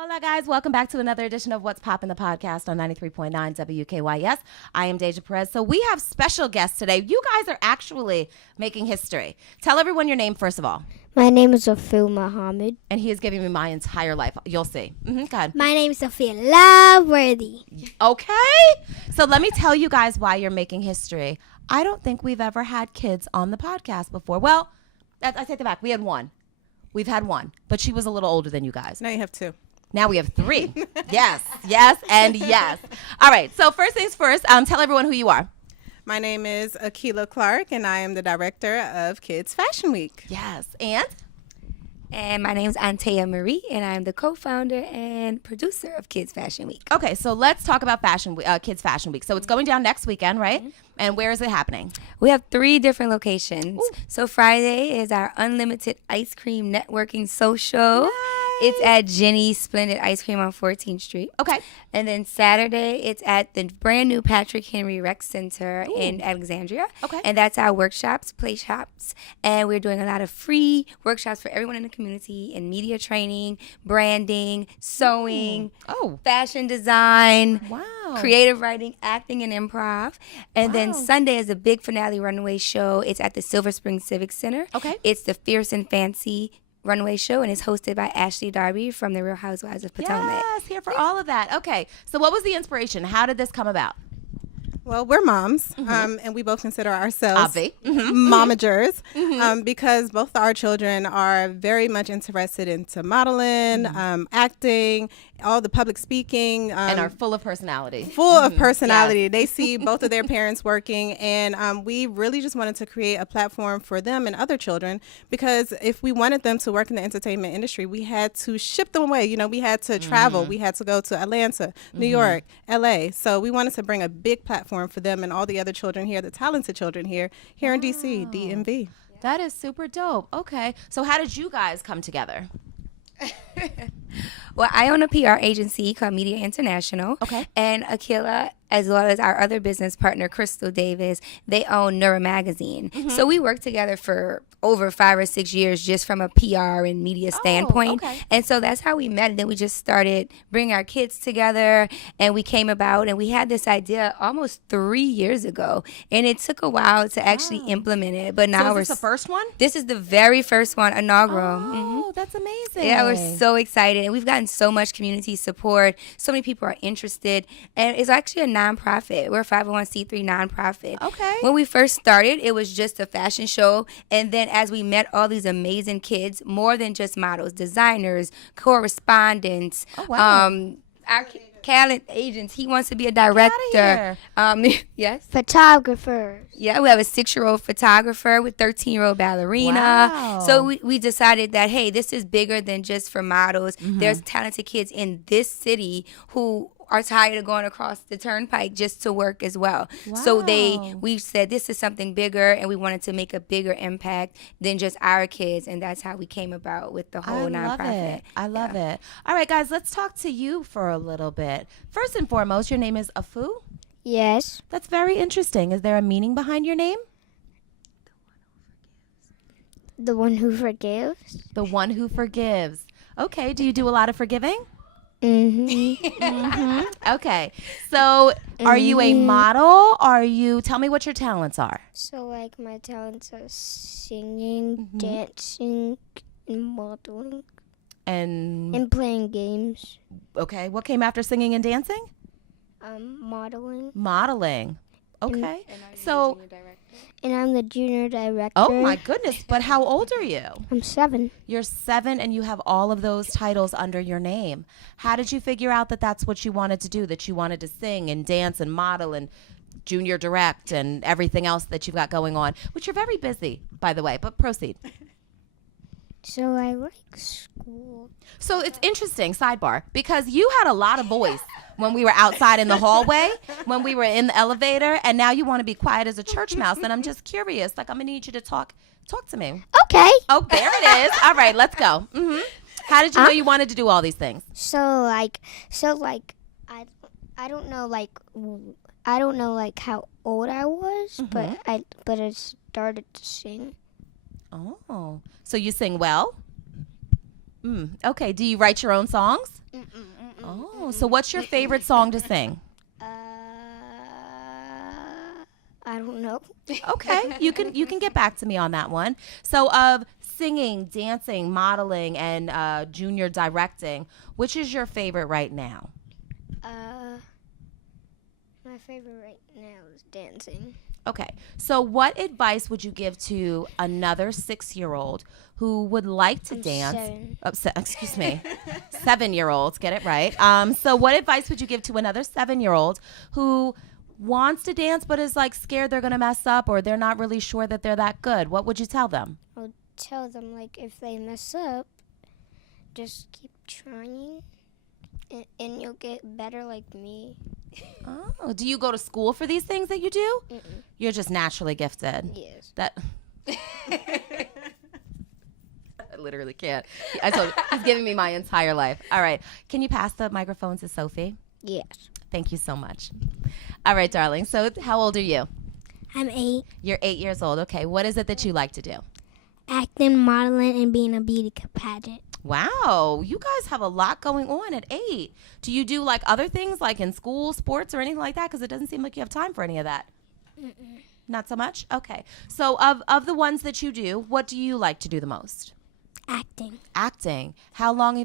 Hola, guys. Welcome back to another edition of What's Poppin' the podcast on 93.9 WKYS. I am Deja Perez. So we have special guests today. You guys are actually making history. Tell everyone your name, first of all. My name is Afil Muhammad. And he is giving me my entire life. You'll see. Go ahead. My name is Sophia Loveworthy. Okay. So let me tell you guys why you're making history. I don't think we've ever had kids on the podcast before. Well, I take that back. We had one. We've had one, but she was a little older than you guys. Now you have two. Now we have three. Yes, and yes. All right. So first things first, tell everyone who you are. My name is Akila Clark, and I am the director of Kids Fashion Week. Yes. And my name is Antea Marie, and I'm the co-founder and producer of Kids Fashion Week. Okay, so let's talk about Kids Fashion Week. So it's going down next weekend, right? Mm-hmm. And where is it happening? We have 3 different locations. Ooh. So Friday is our unlimited ice cream networking social. Nice. It's at Jenny's Splendid Ice Cream on 14th Street. Okay. And then Saturday, it's at the brand new Patrick Henry Rec Center in Alexandria. Okay. And that's our workshops, play shops. And we're doing a lot of free workshops for everyone in the community in media training, branding, sewing, fashion design, creative writing, acting, and improv. And then Sunday is a big finale runway show. It's at the Silver Spring Civic Center. Okay. It's the Fierce and Fancy runway show, and it's hosted by Ashley Darby from the Real Housewives of Potomac. Yes, here for all of that. Okay, so what was the inspiration? How did this come about? Well, we're moms, and we both consider ourselves Mm-hmm. momagers because both our children are very much interested into modeling, acting, all the public speaking. And are full of personality. Full of personality. Yes. They see both of their parents working, and we really just wanted to create a platform for them and other children because if we wanted them to work in the entertainment industry, we had to ship them away. You know, we had to travel. We had to go to Atlanta, New York, LA. So we wanted to bring a big platform for them and all the other children here, the talented children here in DC, DMV. That is super dope. Okay. So how did you guys come together? Well, I own a PR agency called Media International. Okay. And Akila, as well as our other business partner, Crystal Davis, they own Neura Magazine. So we worked together for over 5 or 6 years just from a PR and media standpoint. Okay. And so that's how we met. And then we just started bringing our kids together, and we came about, and we had this idea almost 3 years ago. And it took a while to actually implement it. But now So is this the first one? This is the very first one, inaugural. Oh, that's amazing. Yeah, we're so excited. And we've gotten so much community support. So many people are interested. And it's actually a nonprofit. We're a 501c3 nonprofit. Okay. When we first started, it was just a fashion show. And then as we met all these amazing kids, more than just models, designers, correspondents, our talent agents. He wants to be a director. Yes. Photographers. Yeah, we have a 6-year-old photographer with 13-year-old ballerina. Wow. So we decided that, hey, this is bigger than just for models. There's talented kids in this city who are tired of going across the turnpike just to work as well. Wow. So we said this is something bigger, and we wanted to make a bigger impact than just our kids, and that's how we came about with the whole nonprofit. I love it. All right, guys, let's talk to you for a little bit. First and foremost, your name is Afu? Yes. That's very interesting. Is there a meaning behind your name? The one who forgives. The one who forgives. Okay, do you do a lot of forgiving? Okay, so are you a model? Tell me what your talents are. So, like, my talents are singing, dancing, and modeling. And playing games. okay, what came after singing and dancing? Modeling. Modeling. Okay. And I'm the junior director. Oh my goodness, but how old are you? I'm 7. You're 7 and you have all of those titles under your name. How did you figure out that that's what you wanted to do, that you wanted to sing and dance and model and junior direct and everything else that you've got going on, which you're very busy, by the way, but proceed. So I like school. So it's interesting, sidebar, because you had a lot of voice when we were outside in the hallway, when we were in the elevator, and now you want to be quiet as a church mouse. And I'm just curious, like, I'm going to need you to talk to me. Okay. Oh, there it is. All right, let's go. How did you know you wanted to do all these things? So I don't know like how old I was, but I started to sing. Oh, so you sing well? Okay. Do you write your own songs? Oh, so what's your favorite song to sing? I don't know. Okay, you can get back to me on that one. So of singing, dancing, modeling, and junior directing, which is your favorite right now? My favorite right now is dancing. Okay, so what advice would you give to another 6-year-old who would like to dance? 7. Excuse me, 7-year-olds, get it right. So what advice would you give to another 7-year-old who wants to dance but is like scared they're gonna mess up or they're not really sure that they're that good? What would you tell them? I'll tell them, like, if they mess up, just keep trying, and you'll get better like me. Oh, do you go to school for these things that you do? You're just naturally gifted. Yes. That I literally can't. I told you, he's giving me my entire life. All right. Can you pass the microphone to Sophie? Yes. Thank you so much. All right, darling. So how old are you? I'm 8. You're 8 years old. Okay. What is it that you like to do? Acting, modeling, and being a beauty pageant. Wow. You guys have a lot going on at 8. Do you do like other things like in school, sports, or anything like that? Because it doesn't seem like you have time for any of that. Not so much? Okay. So of the ones that you do, what do you like to do the most? Acting. Acting. How long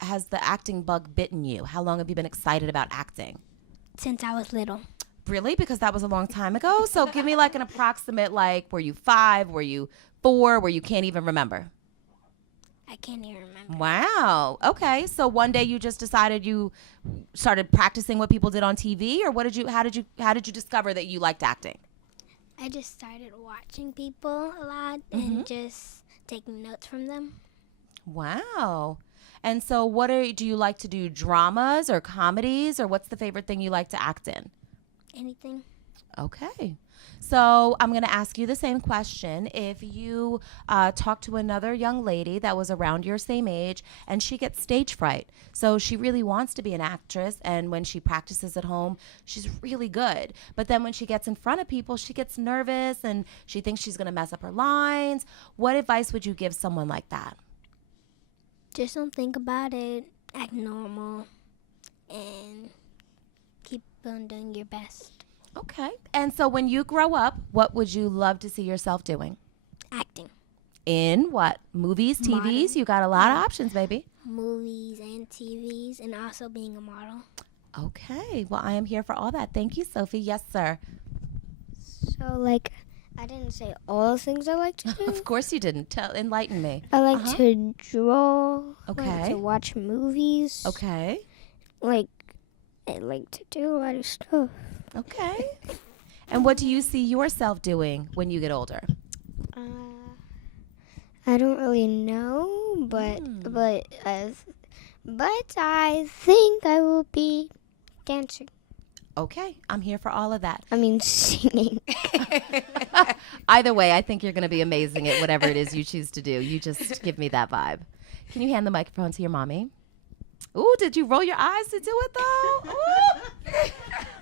has the acting bug bitten you? How long have you been excited about acting? Since I was little. Really? Because that was a long time ago? So give me like an approximate, like, were you 5? Were you 4? Where you can't even remember? I can't even remember. Wow. Okay. So one day you just decided you started practicing what people did on TV, or how did you discover that you liked acting? I just started watching people a lot and just taking notes from them. Wow. And so do you like to do dramas or comedies, or what's the favorite thing you like to act in? Anything. Okay. So I'm going to ask you the same question. If you talk to another young lady that was around your same age and she gets stage fright, so she really wants to be an actress, and when she practices at home, she's really good. But then when she gets in front of people, she gets nervous and she thinks she's going to mess up her lines. What advice would you give someone like that? Just don't think about it. Act normal. And keep on doing your best. Okay. And so when you grow up, what would you love to see yourself doing? Acting. In what? Movies, TVs? Model. You got a lot of options, baby. Movies and TVs, and also being a model. Okay. Well, I am here for all that. Thank you, Sophie. Yes, sir. So, like, I didn't say all the things I like to do. Of course you didn't. Enlighten me. I like to draw. Okay. I like to watch movies. Okay. Like, I like to do a lot of stuff. Okay. And what do you see yourself doing when you get older? I don't really know, but I think I will be dancing. Okay. I'm here for all of that. I mean, singing. Either way, I think you're going to be amazing at whatever it is you choose to do. You just give me that vibe. Can you hand the microphone to your mommy? Ooh, did you roll your eyes to do it, though? Ooh.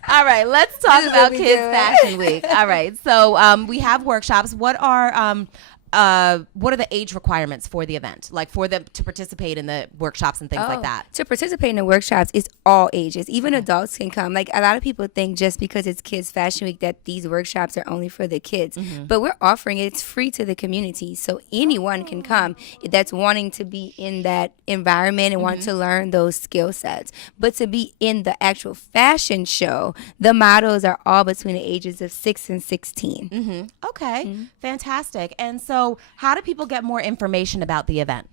All right, let's talk about Kids Fashion Week. All right, so we have workshops. What are the age requirements for the event? Like for them to participate in the workshops and things like that? To participate in the workshops, it's all ages. Even adults can come. Like a lot of people think just because it's Kids Fashion Week that these workshops are only for the kids. But we're offering it. It's free to the community. So anyone can come that's wanting to be in that environment and want to learn those skill sets. But to be in the actual fashion show, the models are all between the ages of 6 and 16. Okay, fantastic. And so how do people get more information about the event?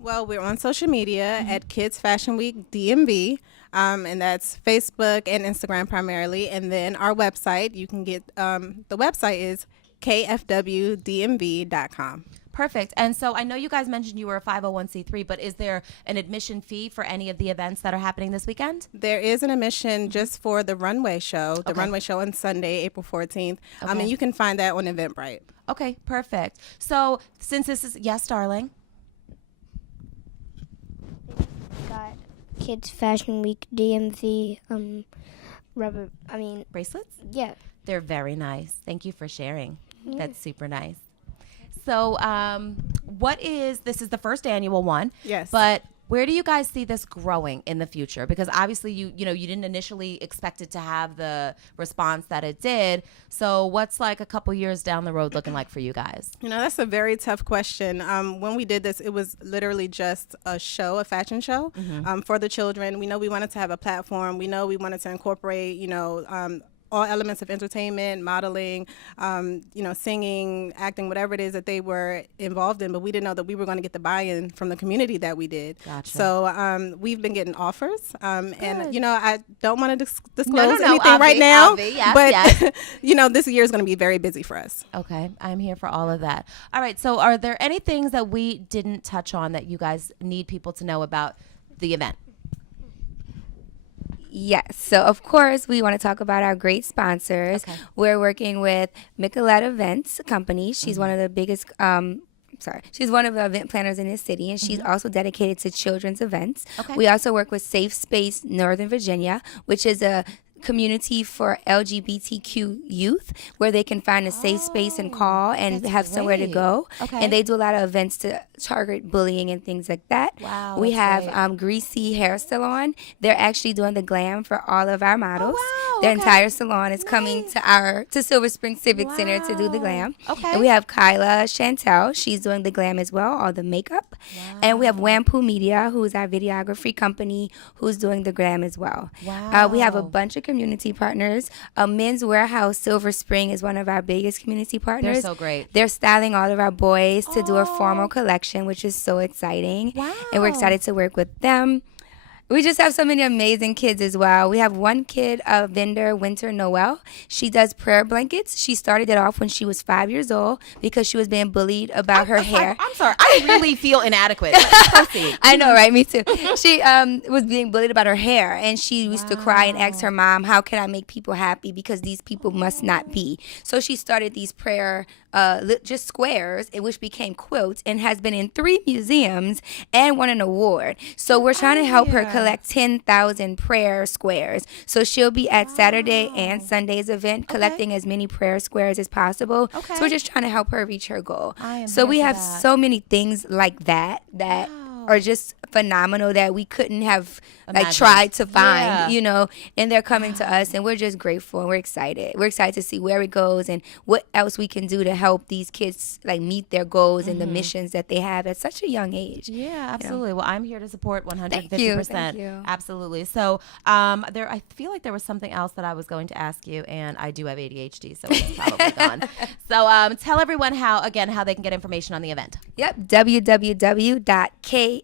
Well, we're on social media at Kids Fashion Week DMV, and that's Facebook and Instagram primarily. And then our website, you can get, the website is kfwdmv.com. Perfect. And so I know you guys mentioned you were a 501c3, but is there an admission fee for any of the events that are happening this weekend? There is an admission just for the runway show, runway show on Sunday, April 14th. And you can find that on Eventbrite. Okay, perfect. So since this is, yes, darling. Got Kids Fashion Week DMV Bracelets? Yeah. They're very nice. Thank you for sharing. That's super nice. So This is the first annual one. Yes. But where do you guys see this growing in the future? Because obviously you didn't initially expect it to have the response that it did. So what's like a couple years down the road looking like for you guys? That's a very tough question. When we did this, it was literally just a show, a fashion show for the children. We know we wanted to have a platform. We know we wanted to incorporate, all elements of entertainment, modeling, singing, acting, whatever it is that they were involved in. But we didn't know that we were going to get the buy-in from the community that we did. Gotcha. So we've been getting offers. And, I don't want to disclose No, anything right now. Yes, but, yes. This year is going to be very busy for us. Okay. I'm here for all of that. All right. So are there any things that we didn't touch on that you guys need people to know about the event? Yes. So, of course, we want to talk about our great sponsors. Okay. We're working with Micolette Events Company. She's one of the biggest, she's one of the event planners in this city, and she's also dedicated to children's events. Okay. We also work with Safe Space Northern Virginia, which is a community for LGBTQ youth where they can find a safe space and call and have somewhere to go. Okay. And they do a lot of events to target bullying and things like that. Wow, We that's have Greasy Hair Salon. They're actually doing the glam for all of our models. wow, Their okay. entire salon is coming to Silver Spring Civic Center to do the glam. Okay. And we have Kyla Chantel. She's doing the glam as well, all the makeup. And we have Wampu Media, who's our videography company, who's doing the glam as well. Wow. We have a bunch of community partners. Men's Warehouse Silver Spring is one of our biggest community partners. They're so great. They're styling all of our boys to do a formal collection, which is so exciting. Wow. And we're excited to work with them. We just have so many amazing kids as well. We have one kid, a vendor, Winter Noel. She does prayer blankets. She started it off when she was 5 years old because she was being bullied about her hair. I'm sorry. I really feel inadequate. Let's proceed. I know, right? Me too. She was being bullied about her hair, and she used to cry and ask her mom, how can I make people happy because these people must not be? So she started these prayer just squares, which became quilts, and has been in 3 museums and won an award. So we're trying to help her collect 10,000 prayer squares. So she'll be at Saturday and Sunday's event collecting as many prayer squares as possible. Okay. So we're just trying to help her reach her goal. I am So here we for have that. so many things like that are just phenomenal that we couldn't have Imagined. tried to find, Yeah. and they're coming to us, and we're just grateful, and we're excited. We're excited to see where it goes and what else we can do to help these kids meet their goals and the missions that they have at such a young age. Yeah, absolutely. Well, I'm here to support 150%. Thank you. Absolutely. So, I feel like there was something else that I was going to ask you, and I do have ADHD, so it's probably gone. So, tell everyone how they can get information on the event. Yep, www.kfwdmv.com.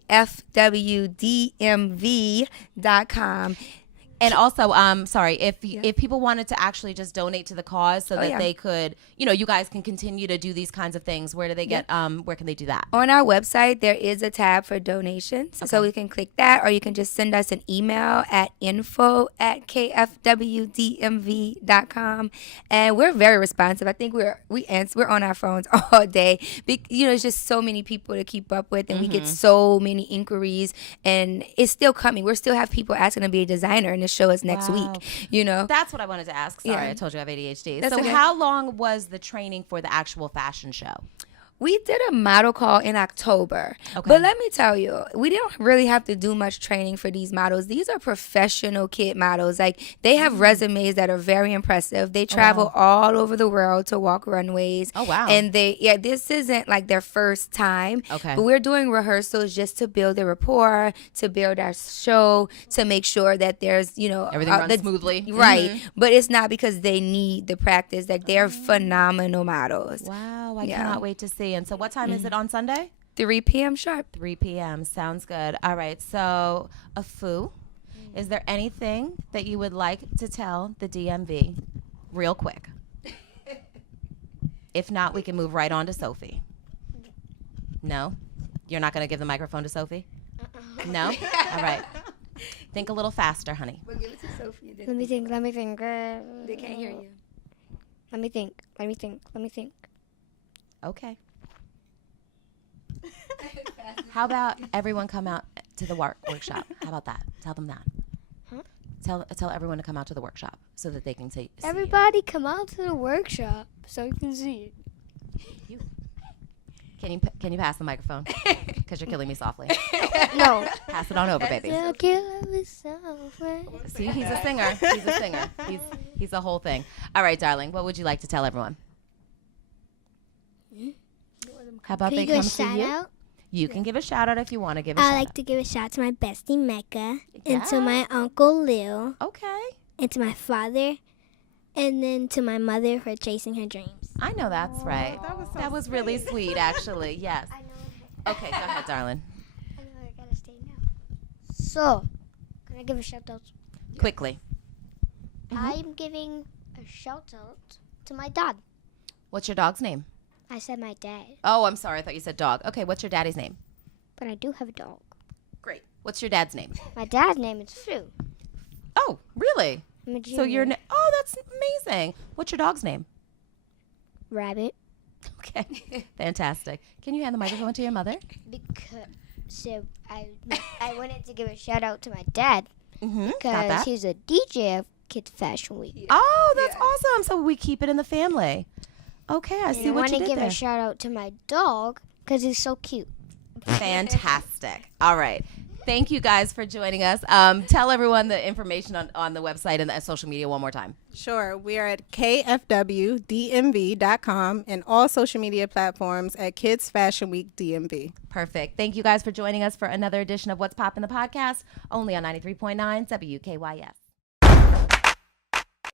And also, if people wanted to actually just donate to the cause so that they could, you guys can continue to do these kinds of things, where do they get, where can they do that? On our website, there is a tab for donations. So we can click that, or you can just send us an email at info@kfwdmv.com. And we're very responsive. I think we're on our phones all day. It's just so many people to keep up with, and we get so many inquiries, and it's still coming. We still have people asking to be a designer in the show us next week. That's what I wanted to ask. Sorry, Yeah. I told you I have ADHD. That's So okay. how long was the training for the actual fashion show? We did a model call in October. Okay. But let me tell you, we don't really have to do much training for these models. These are professional kid models. They have resumes that are very impressive. They travel all over the world to walk runways. Oh, wow. And this isn't their first time. Okay. But we're doing rehearsals just to build a rapport, to build our show, to make sure that there's, Everything runs smoothly. Right. But it's not because they need the practice. They're phenomenal models. Wow, I Yeah. cannot wait to see. And so what time is it on Sunday? 3 p.m. sharp. 3 p.m. Sounds good. All right. So, Afu, is there anything that you would like to tell the DMV real quick? If not, we can move right on to Sophie. No? You're not going to give the microphone to Sophie? No? All right. Think a little faster, honey. We'll give it to Sophie. Let me think. They can't hear you. Let me think. Okay. How about everyone come out to the workshop? How about that? Tell them that. Huh? Tell everyone to come out to the workshop so that they can see you. Everybody come out to the workshop so you can see it. Can you pass the microphone? Because you're killing me softly. No. Pass it on over, baby. You're killing me softly. See, he's a singer. He's a singer. He's the whole thing. All right, darling. What would you like to tell everyone? How about Can they you give come a see shout you? out? You can give a shout out if you want to give a I'd shout like to give a shout out to my bestie Mecca, Yeah. and to my uncle Lil, out. Okay. and to my father, and then to my mother for chasing her dreams. I know that's right. That was really sweet, actually. Yes. I know. Okay, go ahead, darling. I know. I gotta stay now. So, can I give a shout out? Quickly. I'm giving a shout out to my dad. What's your dog's name? I said my dad, Oh, I'm sorry. I thought you said dog. Okay, what's your daddy's name? but I do have a dog. Great. What's your dad's name? My dad's name is Fu. Oh, really? I'm a So junior. oh, that's amazing. What's your dog's name? Rabbit. Okay, fantastic. Can you hand the microphone to your mother? Because so I wanted to give a shout out to my dad Mm-hmm. Got because that. he's a DJ of Kids Fashion Week. Oh, that's awesome. So we keep it in the family. Okay, I see And I what want you to did give there. a shout out to my dog because he's so cute. Fantastic. All right. Thank you guys for joining us. Tell everyone the information on the website and the social media one more time. Sure. We are at kfwdmv.com and all social media platforms at Kids Fashion Week DMV. Perfect. Thank you guys for joining us for another edition of What's Poppin' the podcast, only on 93.9 WKYS.